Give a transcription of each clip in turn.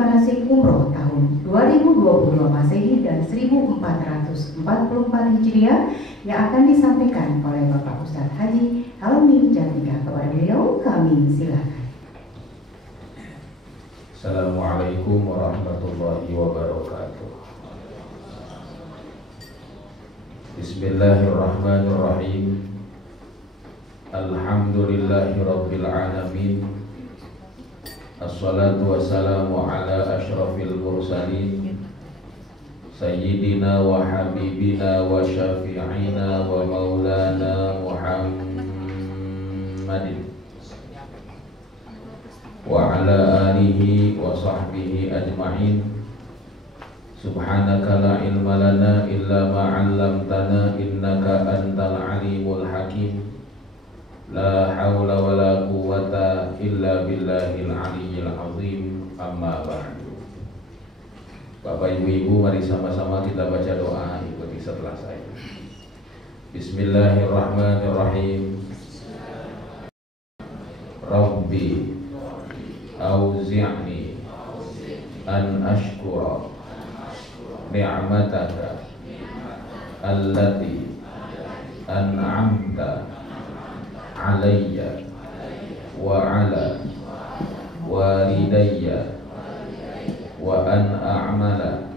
manasik umroh tahun 2022 Masehi dan 1444 Hijriah yang akan disampaikan oleh Bapak Ustadz Haji Helmi Jatika. Kepada beliau kami silakan. Assalamualaikum warahmatullahi wabarakatuh. Bismillahirrahmanirrahim. Alhamdulillahi rabbil alamin. Assalatu wassalamu ala ashrafil mursalin Sayyidina wa habibina wa syafi'ina wa maulana Muhammadin wa ala alihi wa sahbihi ajma'in. Subhanaka la ilma lana illa ma 'allamtana innaka antal alimul hakim. La haula wa la quwwata illa billahil aliyyil azim. Amma ba'du. Bapak Ibu, mari sama-sama kita baca doa, ikuti setelah saya. Bismillahirrahmanirrahim. Rabbi auzi'ni an ashkura ni'mataka allati an'amta alayya wa ala walidayya wa an a'mala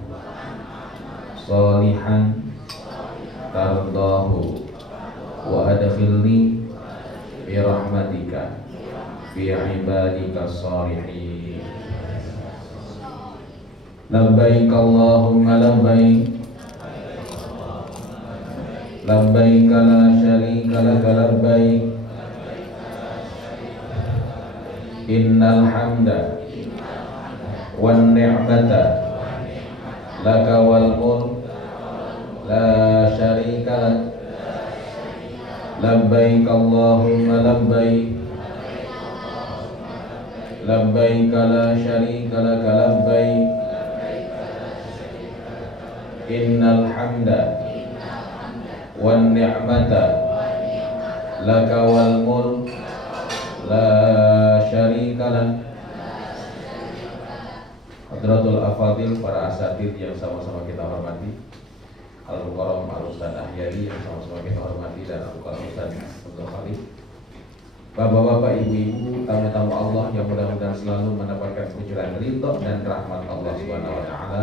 salihan tardahu wa adkhilni bi rahmatika fi ibadika salihin. Labbaik Allahumma labbaik, labbaik la syarika laka labbaik, innal hamda wan ni'mata laka wal mulk la syarika lak. Labbaik Allahumma labbaik, labbaik la syarika laka labbaik, innal hamda wan ni'mata laka wal mulk la syarika lak. Hadratul Afadil, para asatidz yang sama-sama kita hormati, Al-Mukarram Al-Ustadz Ahyari yang sama-sama kita hormati, dan Al-Mukarram Ustadz Abdul Khalid, bapak-bapak, ibu-ibu, tamu-tamu Allah yang mudah-mudahan selalu mendapatkan kecurangan ridho dan rahmat Allah Subhanahu wa taala.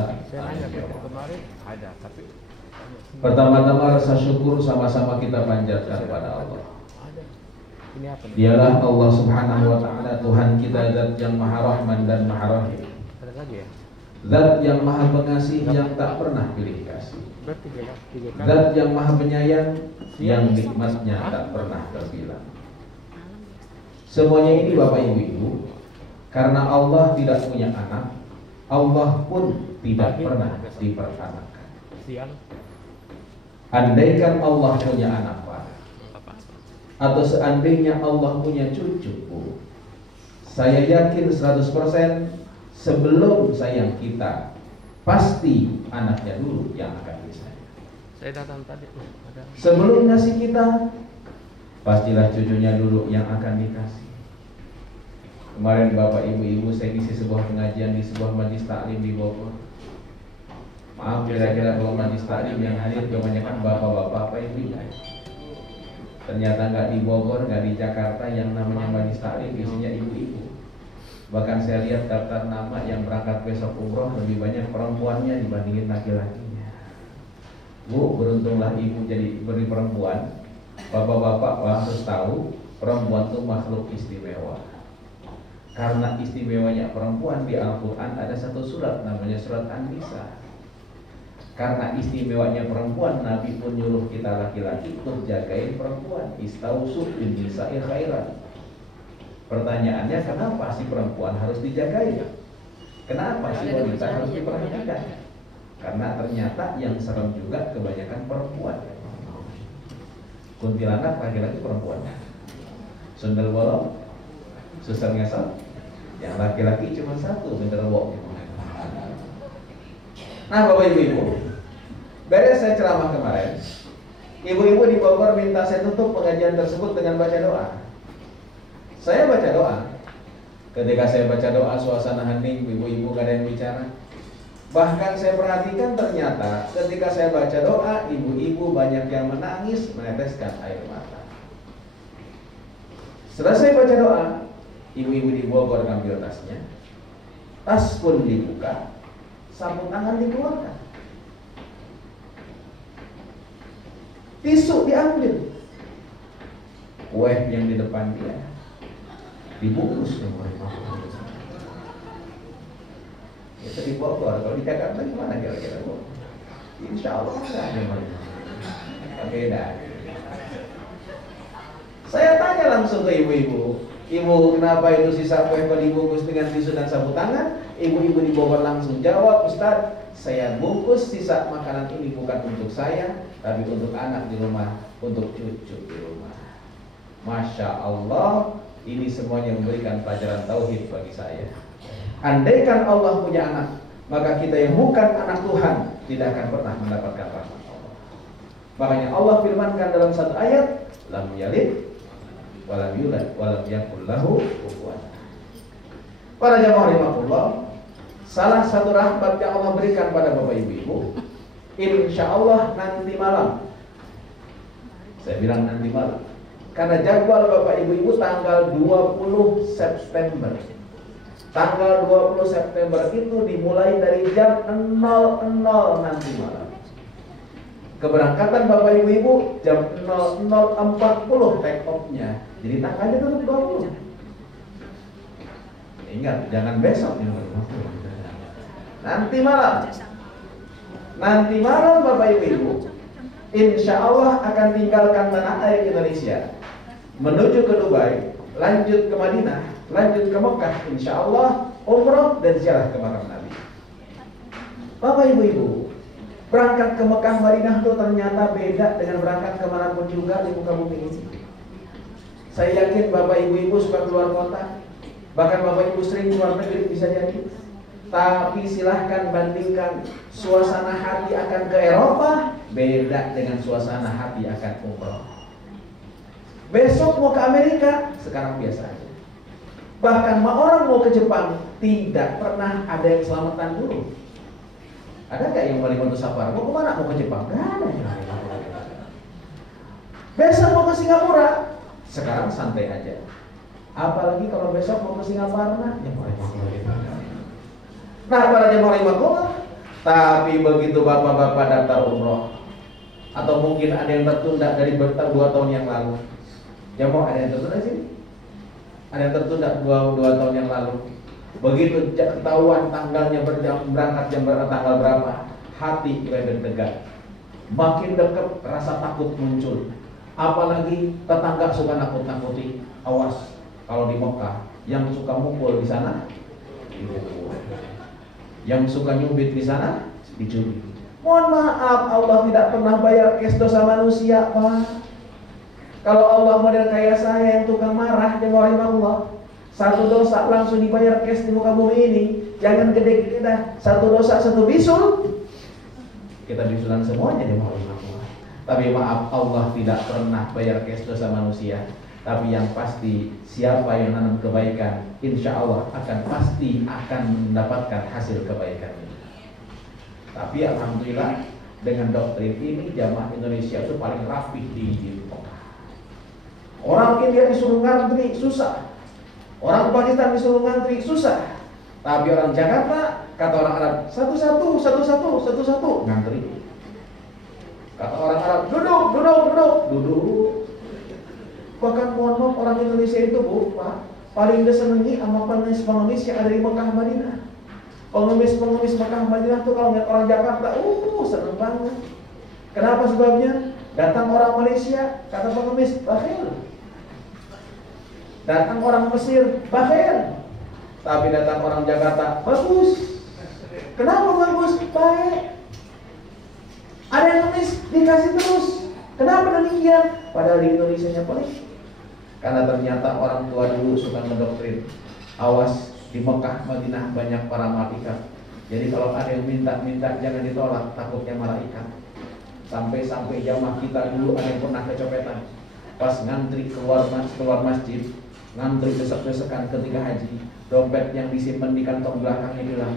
Pertama-tama rasa syukur sama-sama kita panjatkan kepada Allah. Dialah Allah Subhanahu wa taala, Tuhan kita, zat yang Maha Rahman dan Maha Rahim. Zat yang Maha Pengasih yang tak pernah pilih kasih. Zat yang Maha Penyayang yang nikmatnya tak pernah terbilang. Semuanya ini Bapak Ibu, karena Allah tidak punya anak, Allah pun tidak pernah diperanakan. Andaikan Allah punya anak, Pak, atau seandainya Allah punya cucu, saya yakin 100% sebelum sayang kita, pasti anaknya dulu yang akan disayang. Saya datang tadi. Sebelum ngasih kita, pastilah cucunya dulu yang akan dikasih. Kemarin Bapak Ibu saya ngisi sebuah pengajian di sebuah majlis taklim di Bogor. Maaf, kira-kira kalau majlis taklim yang hadir kebanyakan bapak-bapak, Pak Ibu. Ternyata nggak di Bogor, nggak di Jakarta yang namanya majlis taklim isinya ibu-ibu. Bahkan saya lihat daftar nama yang berangkat besok umroh lebih banyak perempuannya dibandingin laki-lakinya. Bu, beruntunglah ibu jadi beri perempuan. Bapak-bapak harus tahu perempuan itu makhluk istimewa. Karena istimewanya perempuan, di Al-Quran ada satu surat namanya surat An-Nisa. Karena istimewanya perempuan, Nabi pun nyuruh kita laki-laki untuk jagain perempuan. Istausu bin nisa'i khairan. Pertanyaannya, kenapa si perempuan harus dijagai? Kenapa si wanita harus diperhatikan? Karena ternyata yang serem juga kebanyakan perempuan. Kuntilanak laki-laki perempuan, sundel bolong, susah ngesot. Yang laki-laki cuma satu, genderuwo. Nah Bapak Ibu, beres saya ceramah kemarin, ibu-ibu di Bogor minta saya tutup pengajian tersebut dengan baca doa. Saya baca doa, Ketika saya baca doa, suasana hening, ibu-ibu gak ada yang bicara. Bahkan saya perhatikan ternyata ketika saya baca doa, ibu-ibu banyak yang menangis, meneteskan air mata. Selesai baca doa, ibu-ibu di Bogor ngambil tasnya, tas pun dibuka, sapu tangan dikeluarkan, tisu diambil, kue yang di depan dia dibungkus dengan itu di Bogor. Kalau di Jakarta gimana kira-kira Bu? Insya Allah enggak ada beda. Saya tanya langsung ke ibu-ibu, ibu kenapa itu sisa kue kok dibungkus dengan tisu dan sapu tangan? Ibu-ibu di Bogor langsung jawab, Ustaz, saya bungkus sisa makanan ini bukan untuk saya, tapi untuk anak di rumah, untuk cucu di rumah. Masya Allah, ini semuanya memberikan pelajaran tauhid bagi saya. Andaikan Allah punya anak, maka kita yang bukan anak Tuhan tidak akan pernah mendapatkan rahmat Allah. Makanya Allah firmankan dalam satu ayat, lam yalid walam yulad walam yakul lahu kufuwan. Para jamaah rahimakumullah, salah satu rahmat yang Allah berikan pada Bapak Ibu, insya Allah nanti malam. Saya bilang nanti malam, karena jadwal Bapak Ibu tanggal 20 September. Tanggal 20 September itu dimulai dari jam 00 nanti malam. Keberangkatan Bapak Ibu jam 00.40 take off-nya. Jadi tanggalnya tutup 20. Ingat, jangan besok. Nanti malam. Nanti malam Bapak Ibu, insya Allah akan tinggalkan tanah air Indonesia, menuju ke Dubai, lanjut ke Madinah, lanjut ke Mekah, insya Allah umroh dan ziarah ke makam Nabi. Bapak Ibu, berangkat ke Mekah Madinah itu ternyata beda dengan berangkat kemanapun juga di muka bumi ini. Saya yakin Bapak Ibu suka keluar kota, bahkan Bapak Ibu sering keluar negeri bisa jadi. Tapi silahkan bandingkan suasana hati akan ke Eropa beda dengan suasana hati akan umroh. Besok mau ke Amerika, sekarang biasa aja. Bahkan orang mau ke Jepang, tidak pernah ada yang selamatan dulu. Ada nggak yang balik untuk safar? Mau kemana? Mau ke Jepang? Nggak ada. Besok mau ke Singapura, sekarang santai aja. Apalagi kalau besok mau ke Singapura, nah para jemaah ibadah, tapi begitu bapak-bapak daftar umroh, atau mungkin ada yang tertunda dari 2 tahun yang lalu. Jemaah ada yang tertunda sih? Ada yang tertunda 2 tahun yang lalu. Begitu ketahuan tanggalnya berangkat jam berapa, tanggal berapa, hati deg-degan. Makin dekat rasa takut muncul. Apalagi tetangga suka nakut-nakuti. Awas kalau di Mekah, yang suka mukul di sana dipukul, yang suka nyubit di sana dicubit. Mohon maaf, Allah tidak pernah bayar cash dosa manusia, Pak. Kalau Allah model kayak saya yang tukang marah, jangan Allah. Satu dosa langsung dibayar cash di muka bumi ini. Jangan gede-gede dah. Satu dosa, satu bisul. Kita bisulan semuanya jangan Allah. Tapi maaf, Allah tidak pernah bayar cash dosa manusia. Tapi yang pasti, siapa yang nanam kebaikan, insya Allah pasti akan mendapatkan hasil kebaikan ini. Tapi alhamdulillah, dengan doktrin ini jamaah Indonesia itu paling rapih di Mekah. Orang India disuruh ngantri susah, orang Pakistan disuruh ngantri susah. Tapi orang Jakarta, kata orang Arab, satu ngantri. Kata orang Arab, duduk. Bahkan mohon maaf, orang Indonesia itu Bu, Pak, paling disenangi sama pengemis yang ada di Mekah Madinah. Pengemis Mekah Madinah tuh kalau ngeliat orang Jakarta, seneng banget. Kenapa sebabnya? Datang orang Malaysia, kata pengemis, bakhil. Datang orang Mesir, bakhil. Tapi datang orang Jakarta, bagus. Kenapa bagus? Baik. Ada yang ngemis, dikasih terus. Kenapa demikian? Padahal di Indonesia paling. Karena ternyata orang tua dulu suka mendoktrin. Awas, di Mekah Madinah banyak para malaikat. Jadi kalau ada yang minta jangan ditolak, takutnya malaikat. Sampai jamaah kita dulu ada yang pernah kecopetan. Pas ngantri keluar masjid, ngantri desek-desekan ketika haji, dompet yang disimpan di kantong belakangnya hilang.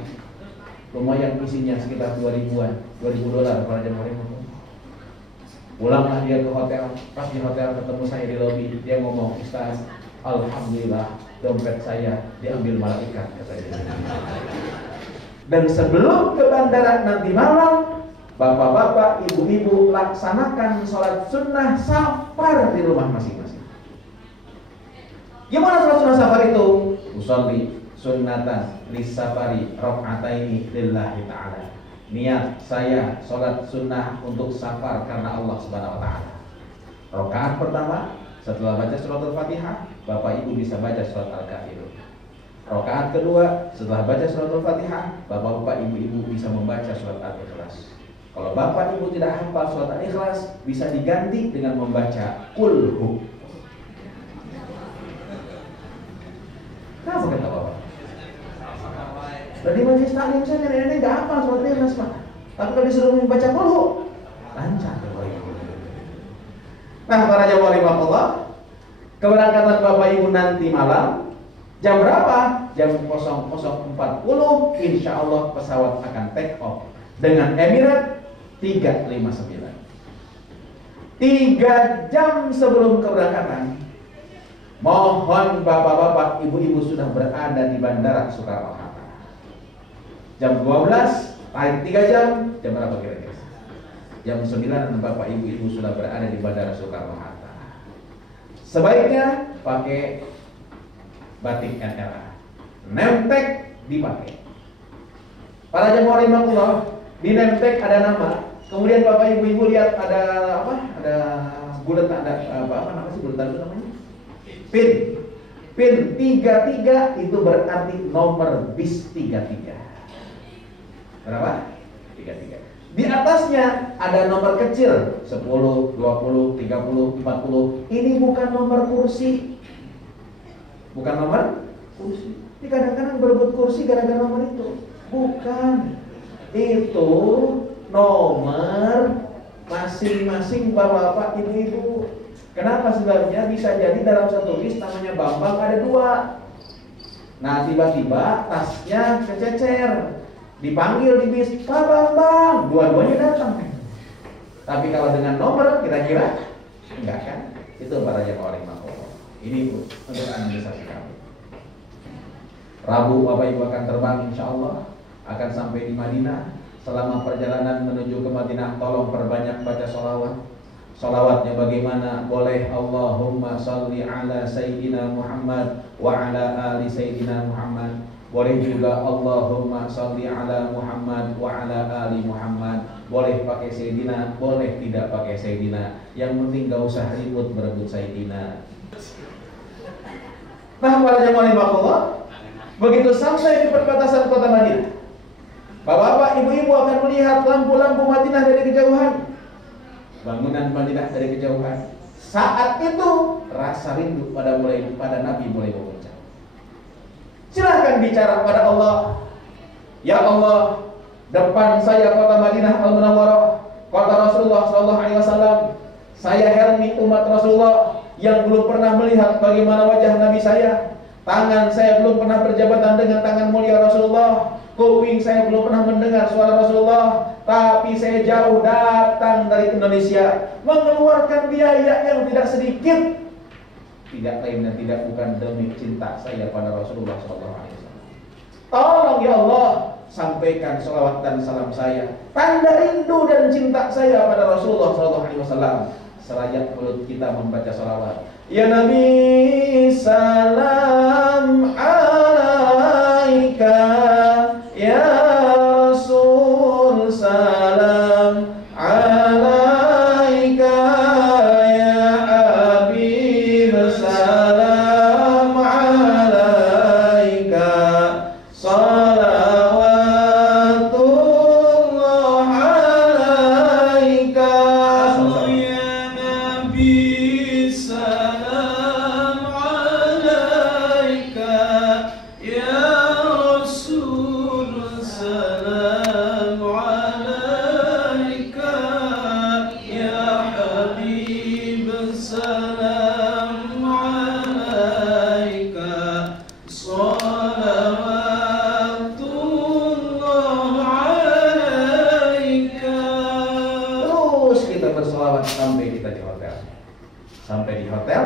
Lumayan isinya sekitar 2000-an, $2000 para jemaah. Pulanglah dia ke hotel, pas di hotel ketemu saya di lobi, dia ngomong, Ustaz, alhamdulillah dompet saya diambil malaikat, katanya. Dan sebelum ke bandara nanti malam, bapak-bapak, ibu-ibu laksanakan sholat sunnah safar di rumah masing-masing. Gimana sholat sunnah safar itu? Usolli sunnatan lisafari rakaataini lillahi ta'ala. Niat saya sholat sunnah untuk safar karena Allah Subhanahu wa ta'ala. Rakaat pertama setelah baca surat Al-Fatihah, Bapak Ibu bisa baca surat Al-Kafirun. Rakaat kedua setelah baca surat Al-Fatihah, Bapak-bapak, ibu-ibu bisa membaca surat Al-Ikhlas. Kalau Bapak Ibu tidak hafal surat Al-Ikhlas, bisa diganti dengan membaca Qul Hu. Kenapa kata Bapak? Dari majelis taklim saya nenek-nenek nggak hafal surat Al-Ikhlas, Pak. Tapi kalau disuruh membaca Qul Hu, lancar. Nah, para jamaah Allah, keberangkatan Bapak Ibu nanti malam jam berapa? Jam 00.40, insya Allah pesawat akan take off dengan Emirates 359. 3 jam sebelum keberangkatan, mohon bapak-bapak, ibu-ibu sudah berada di Bandara Soekarno-Hatta. Jam 12, tarik 3 jam, jam berapa kira-kira? Jam 9 bapak ibu-ibu sudah berada di Bandara Soekarno-Hatta. Sebaiknya pakai batik NLA, nemtek dipakai. Para jemaah rahimahullah, di nemtek ada nama. Kemudian bapak ibu-ibu lihat ada apa? Ada bulatan, ada apa namanya sih bulatan itu namanya? Pin. Pin 33 itu berarti nomor bis 33. Berapa? 33. Di atasnya ada nomor kecil 10, 20, 30, 40. Ini bukan nomor kursi. Bukan nomor kursi. Ini kadang-kadang berebut kursi gara-gara nomor itu. Bukan. Itu nomor masing-masing bapak-bapak, ibu-ibu. Kenapa sebabnya? Bisa jadi dalam satu bis namanya Bambang ada 2. Nah, tiba-tiba tasnya kececer. Dipanggil di bis, Pak Bambang, dua-duanya datang. Tapi kalau dengan nomor kira-kira enggak kan? Itu para jemaah rahimahullah. Ini untuk administrasi kami. Rabu Bapak Ibu akan terbang insya Allah, akan sampai di Madinah. Selama perjalanan menuju ke Madinah, tolong perbanyak baca sholawat. Sholawatnya bagaimana? Boleh Allahumma salli ala Sayyidina Muhammad wa ala ali Sayyidina Muhammad. Boleh juga Allahumma salli ala Muhammad wa ala ali Muhammad. Boleh pakai Sayyidina, boleh tidak pakai Sayyidina. Yang penting gak usah ribut berebut Sayyidina. Nah, para jemaah rahimahullah, begitu sampai di perbatasan kota Madinah, bapak-bapak, ibu-ibu akan melihat lampu-lampu Madinah dari kejauhan. Bangunan Madinah dari kejauhan. Saat itu rasa rindu pada Nabi mulai memuncak. Silahkan bicara pada Allah. Ya Allah, depan saya kota Madinah Al-Munawwarah, kota Rasulullah SAW. Saya Helmi, umat Rasulullah yang belum pernah melihat bagaimana wajah Nabi saya. Tangan saya belum pernah berjabatan dengan tangan mulia Rasulullah. Kuping saya belum pernah mendengar suara Rasulullah. Tapi saya jauh datang dari Indonesia, mengeluarkan biaya yang tidak sedikit. Tidak lain dan tidak bukan demi cinta saya pada Rasulullah SAW. Tolong ya Allah, sampaikan salawat dan salam saya, tanda rindu dan cinta saya pada Rasulullah SAW. Seraya mulut kita membaca salawat. Ya Nabi, salam alaika. Ya Rasul, salam alaika. Ya Habib, salam alaika. Salawatullah alaika. Ya Nabi, salam alaika. pesawat sampai kita di hotel. Sampai di hotel,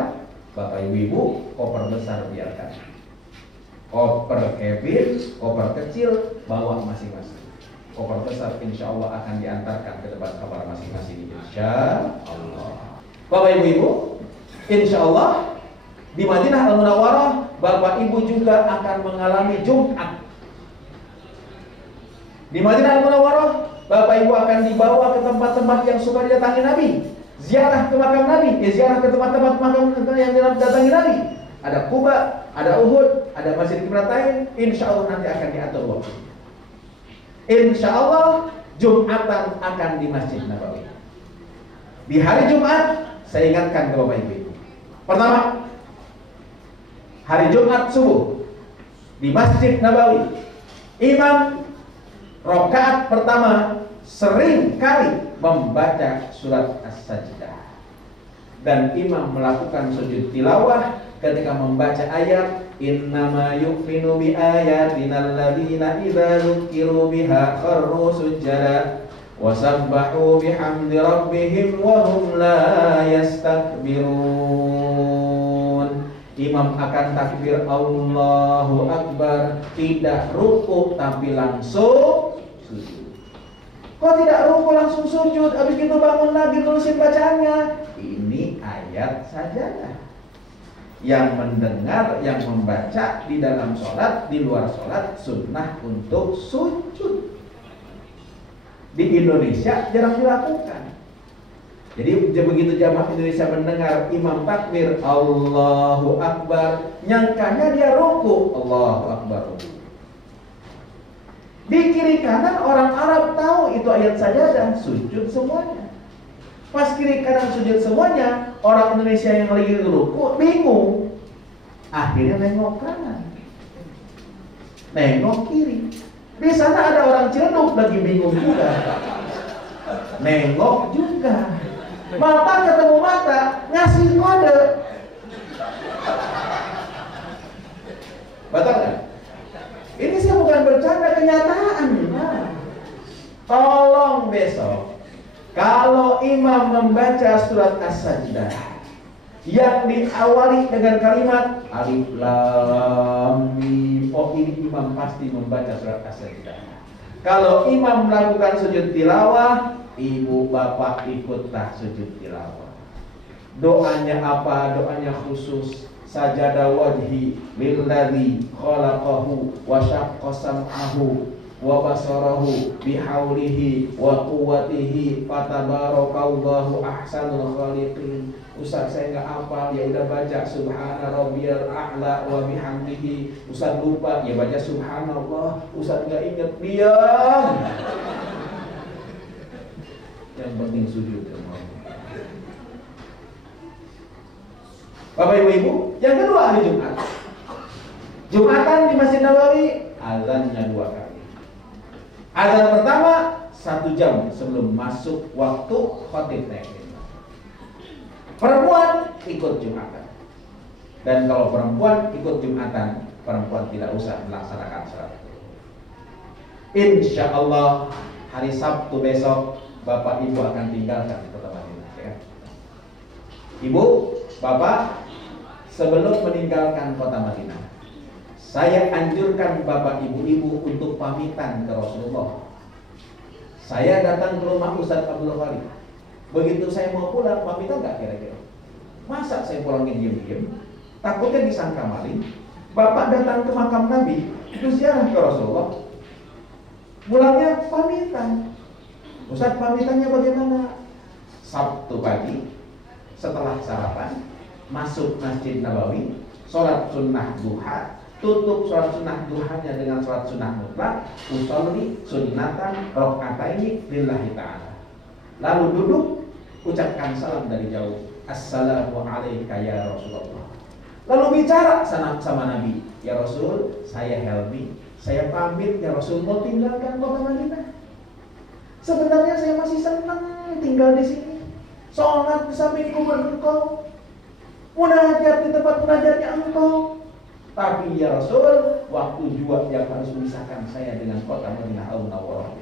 Bapak Ibu, koper besar biarkan. Koper cabin, koper kecil bawa masing-masing. Koper besar insya Allah akan diantarkan ke tempat kamar masing-masing. Insya Allah. Bapak Ibu, insya Allah di Madinah Al-Munawwarah, Bapak Ibu juga akan mengalami Jumat. Di Madinah Al-Munawwarah, Bapak Ibu akan dibawa ke tempat-tempat yang suka didatangi Nabi. Ziarah ke makam Nabi, ziarah ke tempat-tempat makam yang didatangi Nabi. Ada Quba, ada Uhud, ada Masjid Qiblatain. Insya Allah nanti akan diatur waktu. Insya Allah Jumatan akan di Masjid Nabawi. Di hari Jumat, saya ingatkan ke Bapak Ibu. Pertama, hari Jumat subuh di Masjid Nabawi, imam rakaat pertama sering kali membaca surat As-Sajdah, dan imam melakukan sujud tilawah ketika membaca ayat innama yu'minu bi ayatina alladziina idza dzukiru biha kharru sujada wa sabbahu bihamdi rabbihim wa hum la yastakbirun. Imam akan takbir Allahu Akbar, tidak ruku tapi langsung sujud. Kok tidak ruku langsung sujud? Habis itu bangun lagi terusin bacaannya. Ini ayat sajalah. Yang mendengar, yang membaca di dalam sholat, di luar sholat sunnah untuk sujud. Di Indonesia jarang dilakukan. Jadi begitu jamaah Indonesia mendengar imam takbir Allahu Akbar, nyangkanya dia ruku. Allahu Akbar. Di kiri kanan orang Arab tahu itu ayat sajadah, sujud semuanya. Pas kiri kanan sujud semuanya, orang Indonesia yang lagi ruku bingung. Akhirnya nengok kanan, nengok kiri. Di sana ada orang Ciledug lagi bingung juga, nengok juga. Mata ketemu mata, ngasih kode. Betul kan? Ini saya bukan bercanda, kenyataan. Tolong besok, kalau imam membaca surat As-Sajdah yang diawali dengan kalimat Alif Lam Mim, oh ini imam pasti membaca surat As-Sajdah. Kalau imam melakukan sujud tilawah, ibu bapak ikutlah sujud tilawah. Doanya apa? Doanya khusus. Sajada wajhi lilladzi khalaqahu wa syaqqa sam'ahu wa basarahu bihaulihi wa quwwatihi fatabarakallahu ahsanul khaliqin. Ustaz saya enggak hafal, ya udah baca subhana rabbiyal a'la wa bihamdihi. Ustaz lupa, ya baca subhanallah. Ustaz enggak ingat, diam. Yang penting sujud. Bapak Ibu, yang kedua hari Jumat. Jumatan di Masjid Nabawi, azannya 2 kali. Azan pertama 1 jam sebelum masuk waktu khotib naik. Perempuan ikut Jumatan. Dan kalau perempuan ikut Jumatan, perempuan tidak usah melaksanakan salat. Insya Allah hari Sabtu besok Bapak Ibu akan tinggalkan kota Madinah, ya. Ibu, Bapak, sebelum meninggalkan kota Madinah, saya anjurkan Bapak Ibu-Ibu untuk pamitan ke Rasulullah. Saya datang ke rumah Ustaz Abdul Khalid. Begitu saya mau pulang, pamitan nggak kira-kira? Masa saya pulangin diem-diem? Takutnya disangka maling. Bapak datang ke makam Nabi, itu ziarah ke Rasulullah. Pulangnya pamitan. Ustaz, pamitannya bagaimana? Sabtu pagi, setelah sarapan, masuk Masjid Nabawi, sholat sunnah duha, tutup sholat sunnah duhanya dengan sholat sunnah mutlak, usolli sunnatan rokataini lillahi ta'ala. Lalu duduk, ucapkan salam dari jauh, assalamu alaika ya Rasulullah. Lalu bicara sama Nabi, ya Rasul, saya Helmi, saya pamit ya Rasul, mau tinggalkan kota Madinah. Sebenarnya saya masih senang tinggal di sini, sholat di samping kubur engkau, munajat di tempat munajatnya engkau. Tapi ya Rasul, waktu jua yang harus memisahkan saya dengan kota Madinah Al-Munawwarah.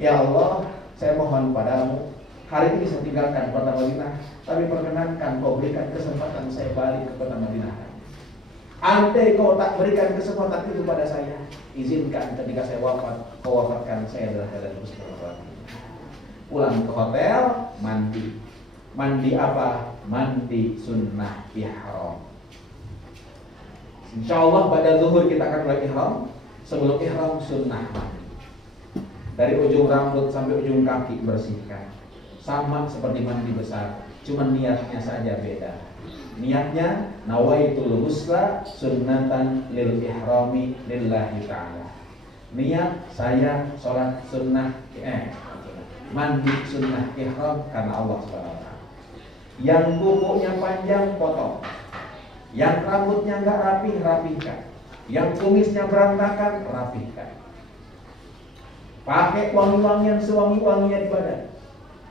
Ya Allah, saya mohon padamu, hari ini saya tinggalkan kota Madinah, tapi perkenankan kau berikan kesempatan saya balik ke kota Madinah. Andai kau tak berikan kesempatan itu pada saya, izinkan ketika saya wafat, kau wafatkan saya dalam keadaan husnul khatimah. Pulang ke hotel, mandi. Mandi apa? Mandi sunnah ihram. Insyaallah pada zuhur kita akan mulai ihram. Sebelum ihram sunnah mandi. Dari ujung rambut sampai ujung kaki bersihkan. Sama seperti mandi besar, cuma niatnya saja beda. Niatnya nawaitul ghusla sunnatan lil ihrami lillahi ta'ala. Niat saya sholat sunnah mandi sunnah ihram karena Allah Subhanahu wa taala. Yang kukunya panjang potong. Yang rambutnya enggak rapi rapihkan. Yang kumisnya berantakan rapihkan. Pakai wangi-wangian sewangi-wanginya di badan.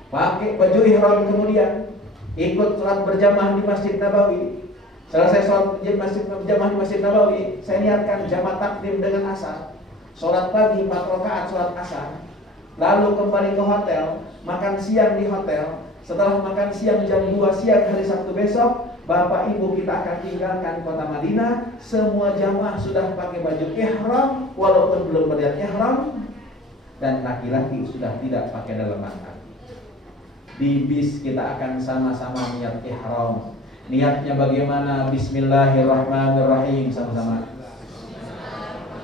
Pakai baju ihram kemudian ikut sholat berjamaah di Masjid Nabawi. Selesai sholat berjamaah di Masjid Nabawi, saya niatkan jamaah takdim dengan asar. Sholat pagi 4 rakaat sholat asar. Lalu kembali ke hotel, makan siang di hotel. Setelah makan siang jam 2 siang hari Sabtu besok, Bapak Ibu kita akan tinggalkan kota Madinah. Semua jamaah sudah pakai baju ihram walaupun belum melihat ihram, dan laki-laki sudah tidak pakai daleman kaki. Di bis kita akan sama-sama niat ihram. Niatnya bagaimana? Bismillahirrahmanirrahim sama-sama.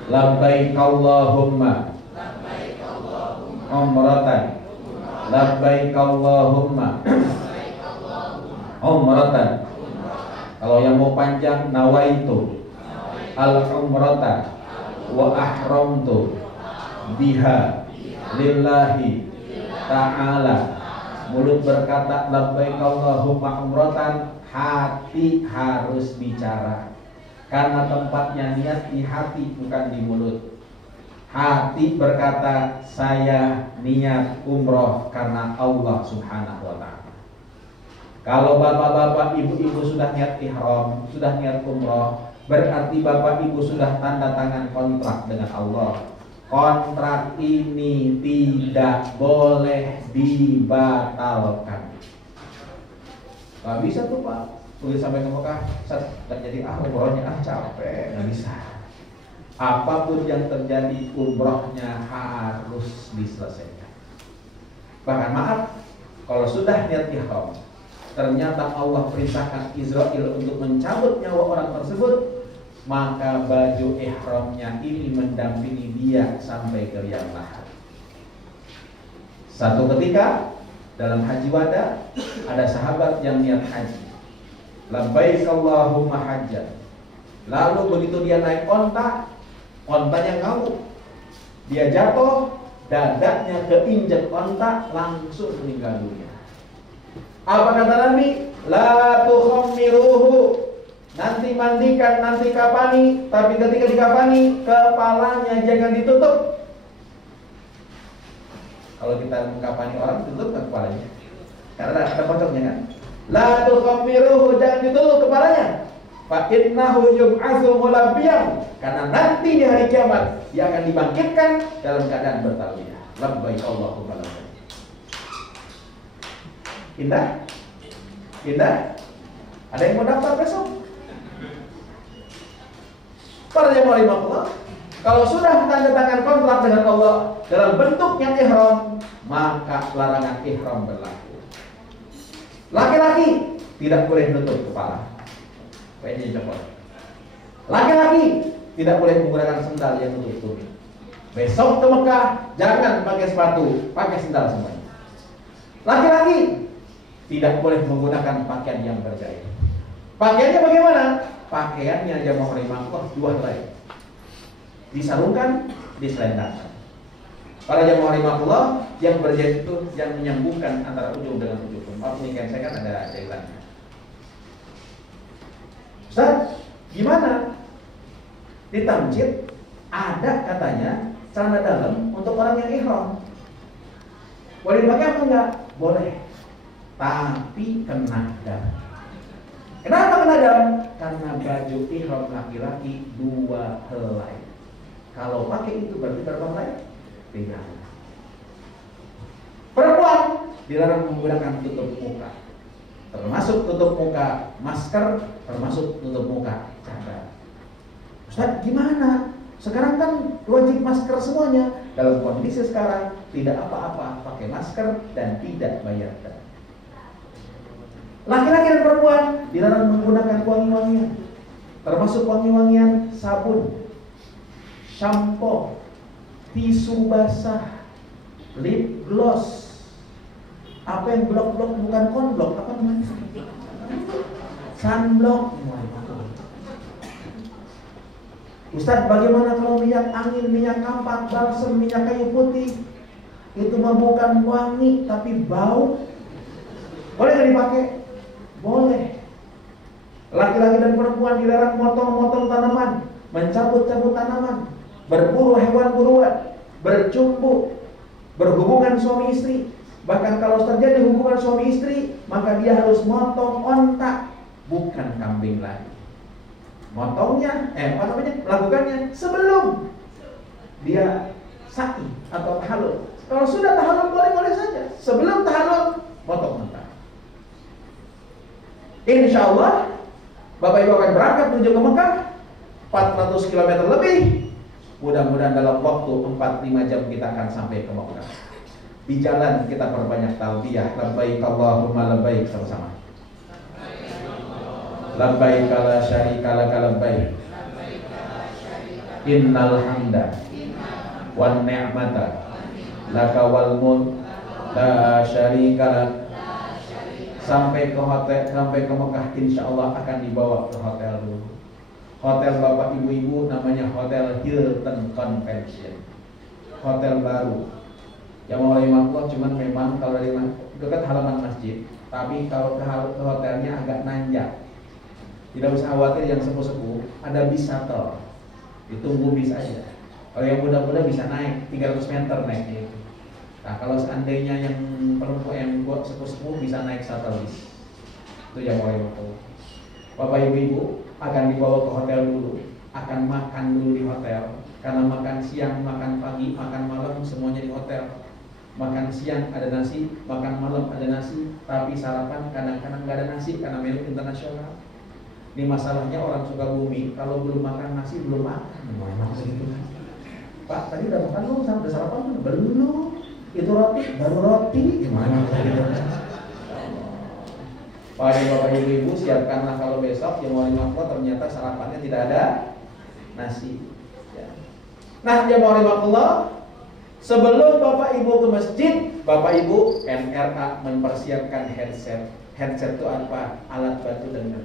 Labbaik Allahumma umratan. Labbaik Allahumma umratan. Kalau yang mau panjang, nawaitu al-umrata wa ahramtu biha lillahi ta'ala. Mulut berkata labbaik Allahumma umratan, hati harus bicara. Karena tempatnya niat di hati bukan di mulut. Hati berkata saya niat umroh karena Allah Subhanahu wa taala. Kalau bapak-bapak, ibu-ibu sudah niat ihram, sudah niat umroh, berarti bapak ibu sudah tanda tangan kontrak dengan Allah. Kontrak ini tidak boleh dibatalkan. Gak bisa tuh Pak, udah sampai ke Mekah, gak jadi umrohnya capek, gak bisa. Apapun yang terjadi, umrohnya harus diselesaikan. Bahkan maaf, kalau sudah niat ihram, ternyata Allah perintahkan Israel untuk mencabut nyawa orang tersebut, maka baju ihramnya ini mendampingi dia sampai ke liang lahat. Satu ketika dalam haji wada, ada sahabat yang niat haji. Labbaik Allahumma hajjan. Lalu begitu dia naik onta, ontanya ngamuk, dia jatuh, dadanya keinjek onta, langsung meninggal dunia. Apa kata Nabi? La tukhammiruhu. Nanti mandikan, nanti kapani, tapi ketika dikapani, kepalanya jangan ditutup. Kalau kita mengkapani orang, tutup kan kepalanya? Karena ada pocongnya kan? La tukhammiruhu, jangan ditutup kepalanya. Fa innahu yub'atsu mulabbiyan. Karena nanti di hari kiamat dia akan dibangkitkan dalam keadaan bertalbiyah. Labbaik Allahumma labbaik. Indah? Indah? Ada yang mau daftar besok? Para jemaah Allah, kalau sudah tanda tangan kontrak dengan Allah dalam bentuknya ihram, maka larangan ihram berlaku. Laki-laki tidak boleh nutup kepala. Kayaknya copot. Laki-laki tidak boleh menggunakan sendal yang nutup tumit. Besok ke Mekah jangan pakai sepatu, pakai sendal semuanya. Laki-laki tidak boleh menggunakan pakaian yang bergaya. Pakaiannya bagaimana? Pakaiannya jamaah rahimahullah dua helai, disarungkan, diselendangkan. Para jamaah rahimahullah yang berjahit itu yang menyambungkan antara ujung dengan ujung. Maaf nih, saya kan ada jahitannya. Ustaz, gimana? Di tamjid ada katanya celana dalam untuk orang yang ihram. Boleh dipakai apa enggak? Boleh. Tapi kena dam. Kenapa kena dam? Karena baju ihram laki-laki dua helai. Kalau pakai itu berarti berapa helai? 3. Perempuan dilarang menggunakan tutup muka. Termasuk tutup muka masker, termasuk tutup muka cadar. Ustaz, gimana? Sekarang kan wajib masker semuanya. Dalam kondisi sekarang tidak apa-apa pakai masker dan tidak bayar denda. Laki-laki dan perempuan dilarang menggunakan wangi-wangian, termasuk wangi-wangian sabun, shampoo, tisu basah, lip gloss, apa yang blok-blok bukan konblok, apa namanya? Sunblock. Ustaz, bagaimana kalau minyak angin, minyak kampak, balsem, minyak kayu putih? Itu mah bukan wangi tapi bau. Boleh nggak dipakai? Boleh. Laki-laki dan perempuan dilarang motong-motong tanaman, mencabut-cabut tanaman, berburu hewan buruan, bercumbu, berhubungan suami istri. Bahkan kalau terjadi hubungan suami istri, maka dia harus motong ontak, bukan kambing lagi. Motongnya, melakukannya sebelum dia sa'i atau tahalul. Kalau sudah tahalul boleh-boleh saja. Sebelum tahalul, motong ontak. Insya Allah Bapak Ibu akan berangkat menuju ke Mekah 400 km lebih. Mudah-mudahan dalam waktu 4-5 jam kita akan sampai ke Mekah. Di jalan kita perbanyak talbiyah, labbaik Allahumma labbaik sama-sama. Labbaik la syarika laka labbaik. Innal hamda wan ni'mata laka wal mulk la syarika lak. Sampai ke hotel, sampai ke Mekah insya Allah akan dibawa ke hotel dulu. Hotel Bapak Ibu namanya Hotel Hilton Convention. Hotel baru. Yang mau Allah cuman memang kalau dari dekat halaman masjid, tapi kalau ke hotelnya agak nanjak. Tidak usah khawatir yang sepuh-sepuh, ada bis shuttle. Ditunggu bis aja. Kalau yang muda-muda bisa naik 300 meter naiknya itu. Nah, kalau seandainya yang perempuan yang buat sepuh-sepuh bisa naik shuttle bis. Itu yang mau tahu. Bapak Ibu akan dibawa ke hotel dulu, akan makan dulu di hotel. Karena makan siang, makan pagi, makan malam semuanya di hotel. Makan siang ada nasi, makan malam ada nasi, tapi sarapan kadang-kadang nggak ada nasi karena menu internasional. Ini masalahnya orang Sukabumi, kalau belum makan nasi belum makan. Memang begitu. Pak, tadi udah makan belum? Udah sarapan belum? Belum. Itu roti, baru roti. Gimana gitu? Pak Bapak Ibu, siapkanlah kalau besok yang mau dimakan ternyata sarapannya tidak ada nasi. Ya. Nah, ya Allah, sebelum Bapak Ibu ke masjid, Bapak Ibu NRA mempersiapkan headset. Headset itu apa? Alat bantu dengar.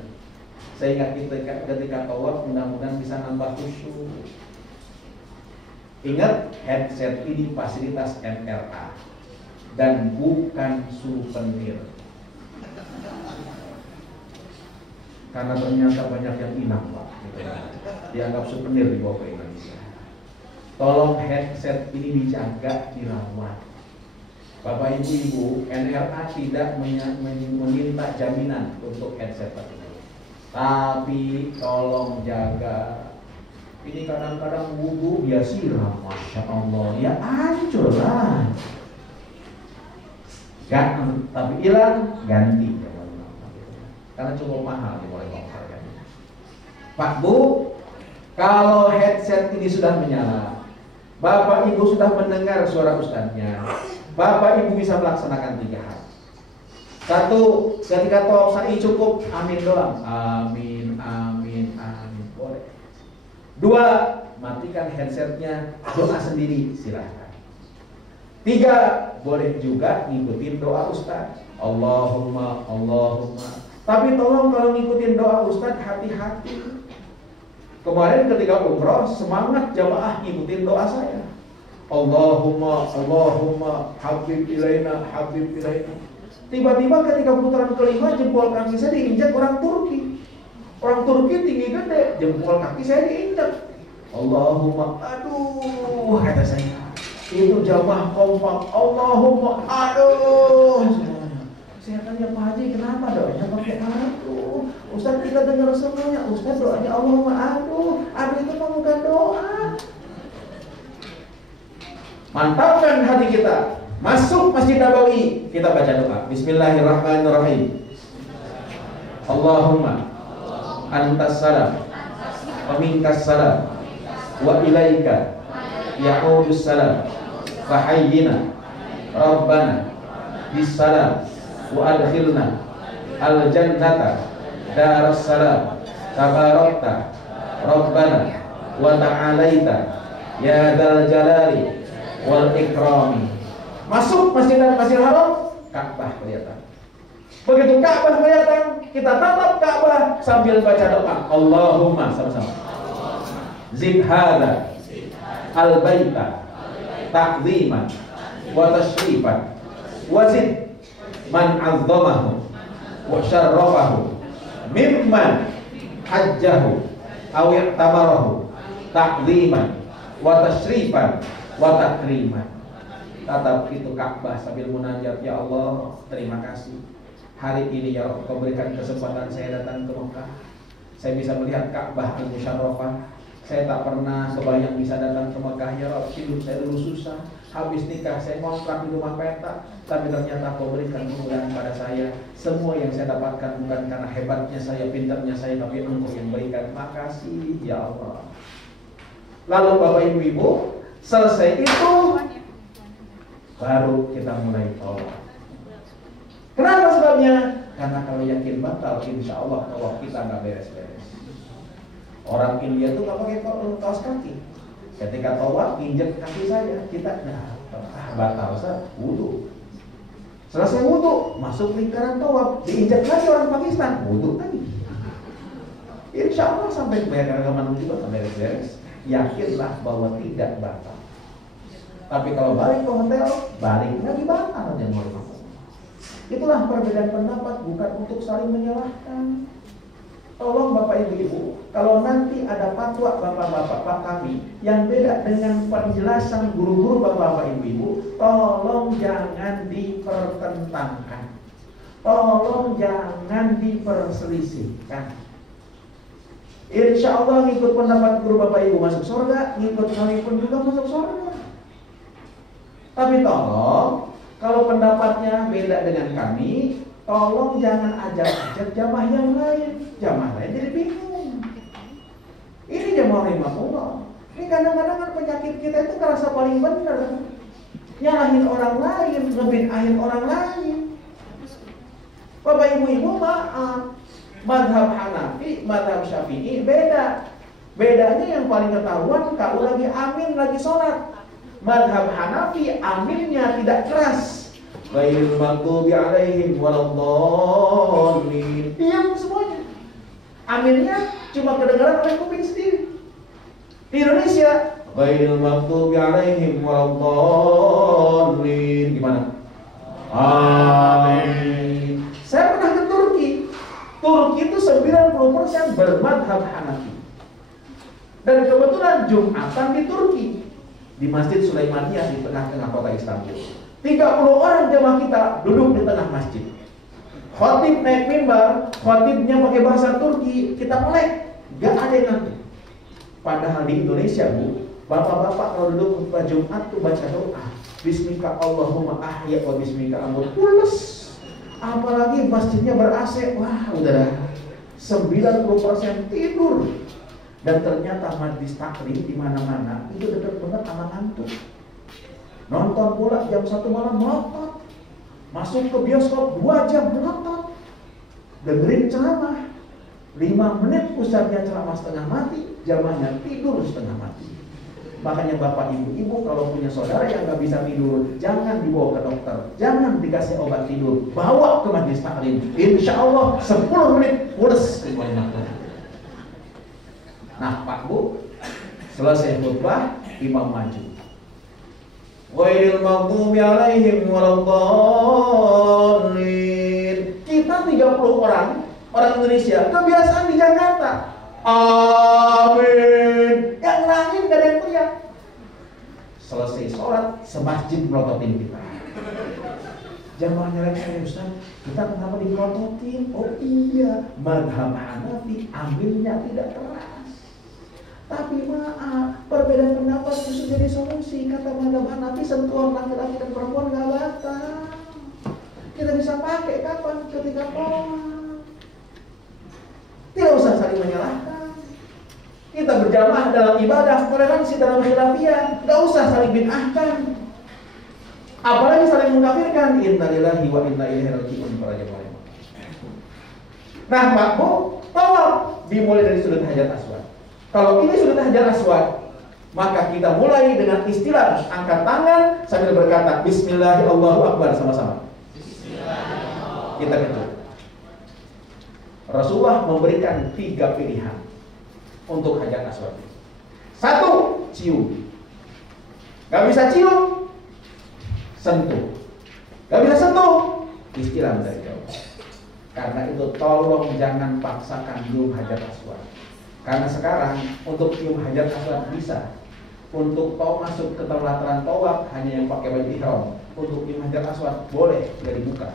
Sehingga ketika tawaf mudah-mudahan bisa nambah khusyuk. Ingat, headset ini fasilitas NRA dan bukan souvenir. Karena ternyata banyak yang hilang, Pak. Gitu ya. Dianggap souvenir dibawa ke Indonesia. Tolong headset ini dijaga, dirawat. Bapak Ibu, NRA tidak meminta jaminan untuk headset tersebut. Tapi tolong jaga. Ini kadang-kadang wudhu dia siram, Masya Allah, ya hancur lah. Tapi hilang, ganti. Karena cukup mahal dimulai bongkar. Pak Bu, kalau headset ini sudah menyala, Bapak Ibu sudah mendengar suara ustadznya, Bapak Ibu bisa melaksanakan 3 hal. 1, ketika tawaf sa'i cukup amin doang. Amin, amin, amin. Boleh. 2, matikan headsetnya, doa sendiri silahkan. 3, boleh juga ngikutin doa ustaz. Allahumma, Allahumma. Tapi tolong kalau ngikutin doa ustaz hati-hati. Kemarin ketika umroh semangat jamaah ngikutin doa saya. Allahumma, Allahumma, habib ilaina, habib ilaina. Tiba-tiba ketika putaran kelima jempol kaki saya diinjak orang Turki. Orang Turki tinggi gede, jempol kaki saya diinjak. Allahumma, aduh, kata saya. Itu jamaah kompak. Allahumma, aduh. Saya tanya Pak Haji, kenapa doanya pakai aduh? Ustaz kita dengar semuanya. Ustaz doanya Allahumma, aduh. Aduh itu bukan doa. Mantapkan hati kita. Masuk Masjid Nabawi, kita baca doa. Bismillahirrahmanirrahim. Allahumma antas salam wa minkas salam wa ilaika ya'udus salam fahayyina rabbana bisalam wa adkhilna al-jannata daras salam tabarakta rabbana wa ta'alaita ya dzal jalali wal ikrami. Masuk Masjidil Haram, Ka'bah kelihatan. Begitu Ka'bah kelihatan, kita tatap Ka'bah sambil baca doa. Allahumma, sama-sama. Zid hadza al-baita ta'ziman wa tashrifan wa zid man 'azzamahu wa syarrafahu mimman hajjahu aw i'tamarahu ta'ziman wa tashrifan wa takriman. Tatap itu Ka'bah sambil munajat, ya Allah, terima kasih. Hari ini ya Allah, Kau berikan kesempatan saya datang ke Mekah. Saya bisa melihat Ka'bah al-Musyarrafah. Saya tak pernah kebayang bisa datang ke Mekah. Ya Allah, hidup saya dulu susah. Habis nikah saya ngontrak di rumah petak, tapi ternyata Kau berikan kemudahan pada saya. Semua yang saya dapatkan bukan karena hebatnya saya, pintarnya saya, tapi Engkau yang berikan. Makasih ya Allah. Lalu Bapak Ibu, selesai itu baru kita mulai tawaf. Kenapa sebabnya? Karena kalau yakin batal, insya Allah tawaf kita nggak beres-beres. Orang India tuh nggak pakai kaos kaki. Ketika tawaf injek kaki saya, kita batal wudu. Selesai wudu, masuk lingkaran tawaf, diinjak lagi orang Pakistan, wudu lagi. Insya Allah sampai bayar agama juga nggak beres-beres. Yakinlah bahwa tidak batal. Tapi kalau balik ke hotel, balik lagi batal dan mau. Itulah perbedaan pendapat, bukan untuk saling menyalahkan. Tolong Bapak Ibu, kalau nanti ada fatwa Bapak-bapak kami yang beda dengan penjelasan guru-guru Bapak Ibu, tolong jangan dipertentangkan. Tolong jangan diperselisihkan. Insya Allah ngikut pendapat guru Bapak Ibu masuk surga, ngikut kami pun juga masuk surga. Tapi tolong, kalau pendapatnya beda dengan kami, tolong jangan ajak jamaah yang lain. Jamaah lain jadi bingung. Ini jamaah rahimahullah. Ini kadang-kadang kan penyakit kita itu terasa paling benar. Nyalahin orang lain, ngebid'ahin orang lain. Bapak Ibu, maaf. Madhab Hanafi, madhab Syafi'i beda. Bedanya yang paling ketahuan kalau lagi amin, lagi sholat. Madhab Hanafi aminnya tidak keras. Ghairil maghdubi alaihim waladdallin. Diam semuanya. Aminnya cuma kedengaran oleh kuping sendiri. Di Indonesia, ghairil maghdubi alaihim waladdallin. Gimana? Amin. Saya pernah ke Turki. Turki itu 90% bermadhab Hanafi. Dan kebetulan Jumatan di Turki, di Masjid Sulaimaniyah di tengah-tengah kota Istanbul. 30 orang jemaah kita duduk di tengah masjid. Khatib naik mimbar, khatibnya pakai bahasa Turki, kita melek, gak ada yang ngerti. Padahal di Indonesia, Bu, bapak-bapak kalau duduk khutbah Jumat tuh baca doa, Bismika Allahumma ahya wa bismika amut. Pules. Apalagi masjidnya ber-AC, wah udah 90% tidur. Dan ternyata majlis taklim di mana-mana itu dekat banget sama ngantuk. Nonton bola jam 1 malam melotot. Masuk ke bioskop 2 jam melotot. Dengerin ceramah 5 menit, ustadznya ceramah setengah mati, jamaahnya tidur setengah mati. Makanya Bapak Ibu kalau punya saudara yang gak bisa tidur, jangan dibawa ke dokter, jangan dikasih obat tidur, bawa ke majlis taklim. Insya Allah 10 menit pules. Nah Pak Bu, selesai khutbah, imam maju. Ghairil maghdubi alaihim waladdallin. Kita 30 orang Indonesia, kebiasaan di Jakarta. Amin. Yang lain gak ada yang teriak. Selesai sholat, semasjid melototin kita. Jamaahnya lagi saya, Ustaz, kita kenapa dimelototin? Oh iya, madhab Hanafi ambilnya tidak keras. Tapi maaf, perbedaan pendapat justru jadi solusi. Kata madhab Hanafi, sentuhan laki-laki dan perempuan gak datang. Kita bisa pakai kapan? Ketika tawaf. Tidak usah saling menyalahkan. Kita berjamaah dalam ibadah, toleransi dalam khilafiyah, tidak usah saling bid'ahkan. Apalagi saling mengkafirkan. Inna lillahi wa inna ilaihi raji'un para jemaah. Nah, Pak Bu, tawaf dimulai dari sudut Hajar Aswad. Kalau ini sudut Hajar Aswad, maka kita mulai dengan istilah angkat tangan sambil berkata Bismillahirrahmanirrahim, Allahu Akbar sama-sama. Bismillahirrahmanirrahim. Kita ketuk. Rasulullah memberikan 3 pilihan untuk Hajar Aswad. 1, cium. Gak bisa cium, sentuh. Gak bisa sentuh, istilah dari jauh. Karena itu tolong jangan paksakan cium Hajar Aswad. Karena sekarang untuk cium Hajar Aswad bisa. Untuk masuk ke pelataran tawaf hanya yang pakai baju ihram. Untuk cium Hajar Aswad boleh dari buka.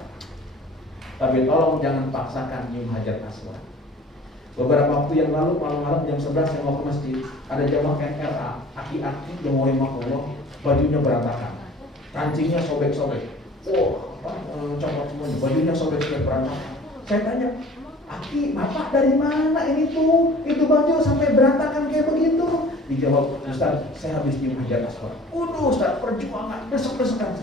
Tapi tolong jangan paksakan cium Hajar Aswad. Beberapa waktu yang lalu malam-malam jam 11 saya mau ke masjid. Ada jamaah NRA, aki-aki yang mau Allah, bajunya berantakan, kancingnya sobek-sobek. Copot semuanya, bajunya sobek-sobek berantakan. Saya tanya, Aki, Bapak dari mana ini tuh? Itu baju sampai berantakan kayak begitu. Dijawab, Ustaz, saya habis cium Hajar Aswad. Ustaz, perjuangan, desek-desekan.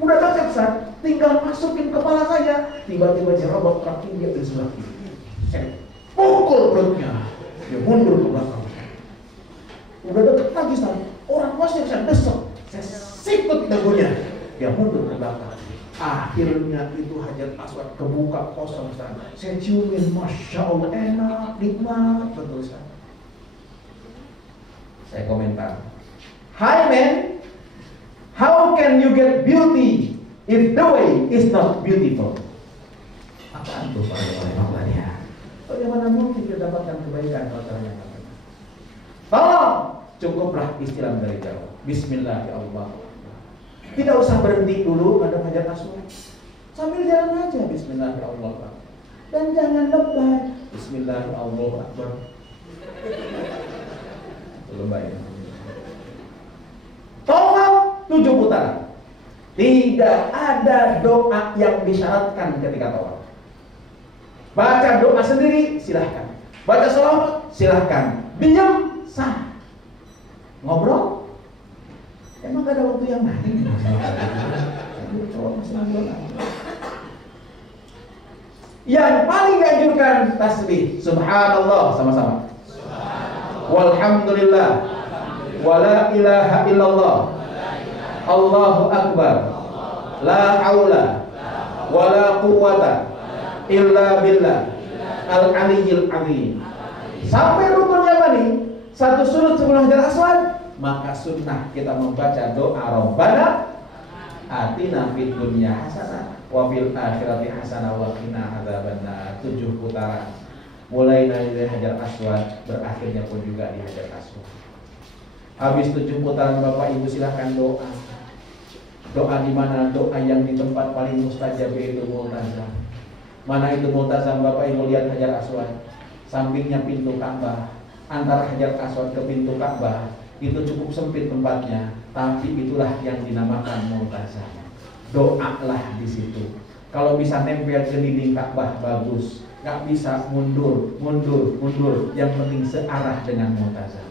Udah dekat, Ustaz, tinggal masukin kepala saya. Tiba-tiba jerobot kaki dia di sebelah kiri. Saya pukul perutnya, dia mundur ke belakang. Udah dekat lagi, Ustaz, orang masih saya desek, saya sikut dagunya, dia mundur ke belakang. Akhirnya itu Hajar Aswad kebuka kosong, Ustaz. Saya ciumin, Masya Allah, enak, nikmat, betul, Ustaz. Saya komentar, Hi man, how can you get beauty if the way is not beautiful? Apaan tuh Pak Iwan? Bagaimana mungkin kita dapatkan kebaikan kalau ternyata benar? Tolong, cukuplah istilah dari Jawa. Bismillahirrahmanirrahim. Tidak usah berhenti dulu pada Hajar Aswad. Sambil jalan aja Bismillahirrahmanirrahim. Dan jangan lebay Bismillahirrahmanirrahim. Lebay. Tawaf 7 putaran. Tidak ada doa yang disyaratkan ketika tawaf. Baca doa sendiri silahkan. Baca sholawat silahkan. Diam sah. Ngobrol emang gak ada waktu yang lain. Yang paling dianjurkan tasbih subhanallah sama-sama. Walhamdulillah. Wala ilaha illallah. Allahu akbar. La haula wala quwwata illa billah al-aliyyil azim. Sampai rukunnya Bani, 1 sudut sebelum Hajar Aswad, maka sunnah kita membaca doa Rabbana atina fid dunya hasanah wa fil akhirati hasanah wa qina adzabannar. 7 putaran. Mulai dari Hajar Aswad, berakhirnya pun juga di Hajar Aswad. Habis 7 putaran Bapak Ibu silahkan doa. Doa di mana? Doa yang di tempat paling mustajab yaitu multazam. Mana itu multazam? Bapak Ibu lihat Hajar Aswad. Sampingnya pintu Ka'bah. Antara Hajar Aswad ke pintu Ka'bah itu cukup sempit tempatnya, tapi itulah yang dinamakan multazam. Doalah di situ. Kalau bisa nempel ke dinding Ka'bah bagus. Nggak bisa mundur. Yang penting searah dengan multazam.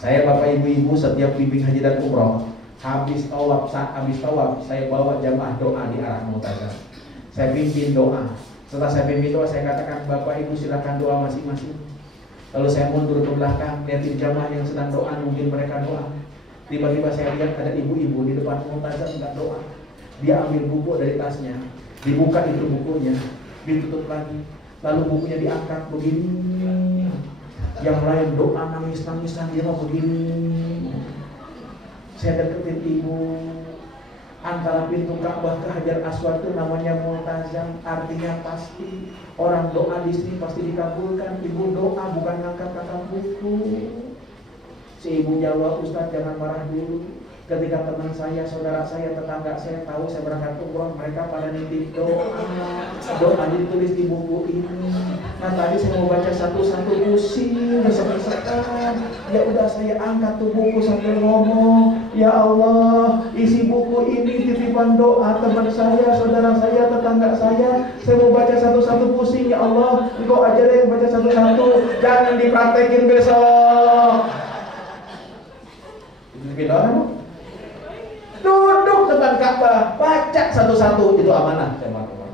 Saya Bapak Ibu setiap bimbing haji dan umroh, habis tawaf saya bawa jamaah doa di arah multazam. Saya pimpin doa. Setelah saya pimpin doa, saya katakan Bapak Ibu silakan doa masing-masing. Lalu saya mundur ke belakang, lihatin jamaah yang sedang doa, mungkin mereka doa. Tiba-tiba saya lihat ada ibu-ibu di depan multazam nggak doa. Dia ambil buku dari tasnya, dibuka itu bukunya, ditutup lagi, lalu bukunya diangkat begini. Yang lain doa nangis-nangisan, dia mau begini. Saya deketin ibu. Antara pintu Ka'bah ke Hajar Aswad itu namanya multazam, artinya pasti orang doa di sini pasti dikabulkan. Ibu doa bukan ngangkat buku. Si ibu jawab, Ustaz jangan marah dulu. Ketika teman saya, saudara saya, tetangga saya tahu saya berangkat umroh, mereka pada nitip doa. Doa ditulis di buku ini. Nah tadi saya mau baca satu-satu pusing, desek-desekan. Ya udah saya angkat tuh buku sambil ngomong, ya Allah, isi buku ini titip titipan doa teman saya, saudara saya, tetangga saya. Saya mau baca satu-satu pusing, ya Allah. Engkau aja deh baca satu-satu. Jangan dipraktekin besok. Bikin doa kan? Duduk depan Ka'bah, baca satu-satu, itu amanah teman-teman.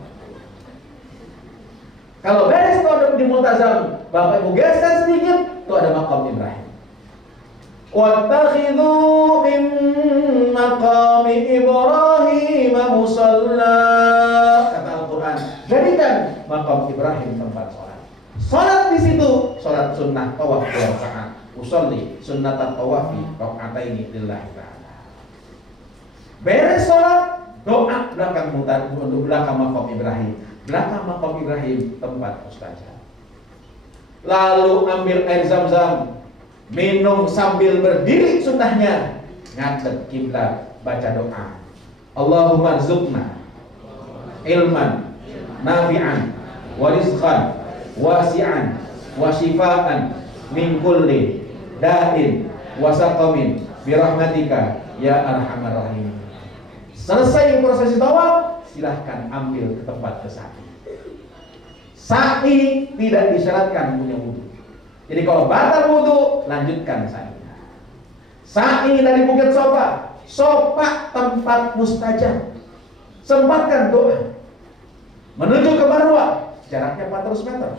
Kalau beres tuh di Multazam, Bapak Ibu geser sedikit, tuh ada makam Ibrahim. Wattakhidhu min maqami Ibrahim musalla, kata Al-Quran. Jadikan makam Ibrahim tempat sholat. Sholat di situ, sholat sunnah tawaf 2 rakaat. Usolli sunnatan tawafi rakaataini lillahi ta'ala. Beres sholat, doa belakang makam Ibrahim. Belakang makam Ibrahim tempat mustajab. Lalu ambil air Zam-Zam, minum sambil berdiri sunnahnya, ngadep kiblat, baca doa. Allahumma rzuqna ilman nafi'an wa rizqan wasi'an wa shifaan min kulli da'in wa saqamin birahmatika ya arhamar rahim. Selesai prosesi tawaf, silahkan ambil ke tempat ke sa'i. Sa'i tidak disyaratkan punya wudu. Jadi kalau batal wudu, lanjutkan sa'inya. Sa'i dari Bukit Sofa, Sofa tempat mustajab. Sempatkan doa. Menuju ke Marwah, jaraknya 400 meter.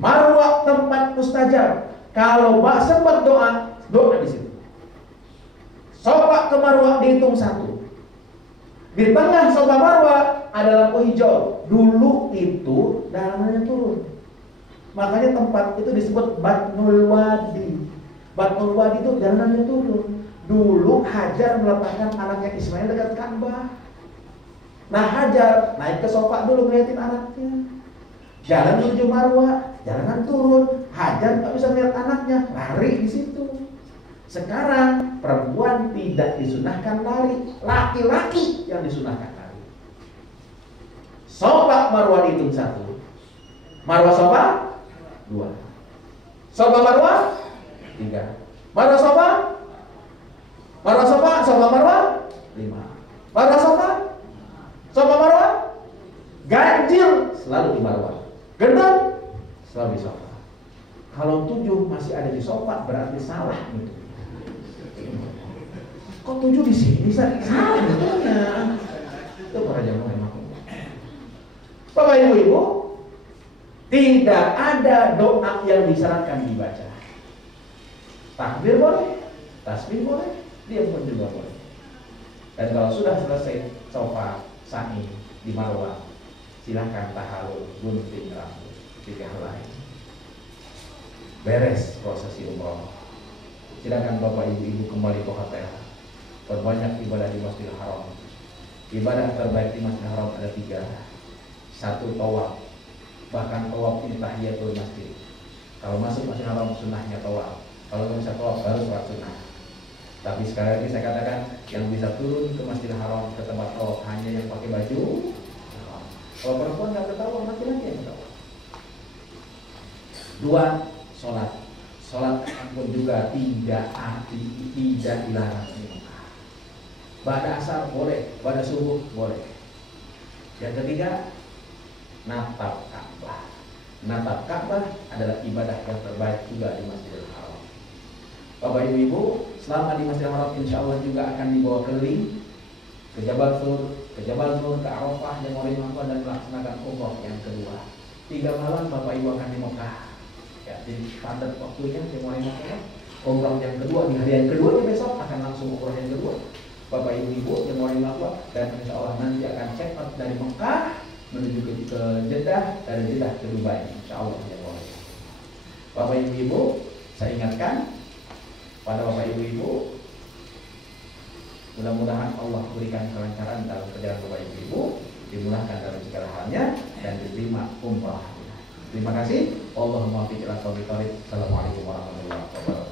Marwah tempat mustajab. Kalau sempat doa, doa di situ. Sofa ke Marwah dihitung 1. Di tengah Sofa Marwah ada lampu hijau. Dulu itu dalamnya turun. Makanya tempat itu disebut Batnul Wadi. Batnul Wadi itu jalanannya turun. Dulu Hajar meletakkan anaknya Ismail dekat Ka'bah. Nah Hajar naik ke Sofa dulu ngeliatin anaknya. Jalan menuju Marwah, jalanan turun. Hajar nggak bisa lihat anaknya, lari di situ. Sekarang perempuan tidak disunahkan lari, laki-laki yang disunahkan lari. Sofa Marwah dihitung 1, Marwah Sofa 2, Sofa Marwah 3, Marwah Sofa Marwah 5, Marwah Sofa Marwah ganjil selalu di Marwah, genap selalu di Sofa. Kalau 7 masih ada di Sofa berarti salah gitu. Kok 7 di sini? Salah betulnya. Itu para jamaah memang. Bapak Ibu, tidak ada doa yang disyaratkan dibaca. Takbir boleh, tasbih boleh, diam pun juga boleh. Dan kalau sudah selesai Sofa sa'i di Marwah, silahkan tahalul, gunting rambut, 3 helai. Beres prosesi umroh. Silakan Bapak Ibu kembali ke hotel. Perbanyak ibadah di Masjidil Haram. Ibadah terbaik di Masjidil Haram ada 3. 1 tawaf. Bahkan tawaf ini tahiyatul masjid. Kalau masuk Masjidil Haram sunnahnya tawaf. Kalau nggak bisa tawaf baru sholat sunnah. Tapi sekali lagi saya katakan, yang bisa turun ke Masjidil Haram ke tempat tawaf hanya yang pakai baju. Kalau perempuan nggak bertawaf, laki-laki yang bertawaf. 2, sholat. Sholat pun juga tidak dilarang. Ba'da asar boleh, ba'da subuh boleh. Yang ketiga, natap Ka'bah. Natap Ka'bah adalah ibadah yang terbaik juga di Masjidil Haram. Bapak Ibu, selama di Masjidil Haram insya Allah juga akan dibawa keliling ke Jabal Nur, ke Arafah, Jama'ah Ma'wa, dan melaksanakan umrah yang kedua. 3 malam Bapak Ibu akan di Mekah. Ya, jadi padat waktunya Jama'ah Ma'wa. Umrah yang kedua di hari yang kedua besok akan langsung umrah yang kedua. Bapak Ibu Jama'ah Ma'wa, dan insya Allah nanti akan check out dari Mekah menuju ke Jeddah, dari Jeddah ke Dubai. Insya Allah ya boleh. Bapak Ibu, saya ingatkan pada Bapak Ibu, mudah-mudahan Allah berikan kelancaran dalam perjalanan Bapak Ibu, dimudahkan dalam segala halnya, dan diterima umrah. Terima kasih. Allahumma fiqh ila taufiq. Assalamualaikum warahmatullahi wabarakatuh.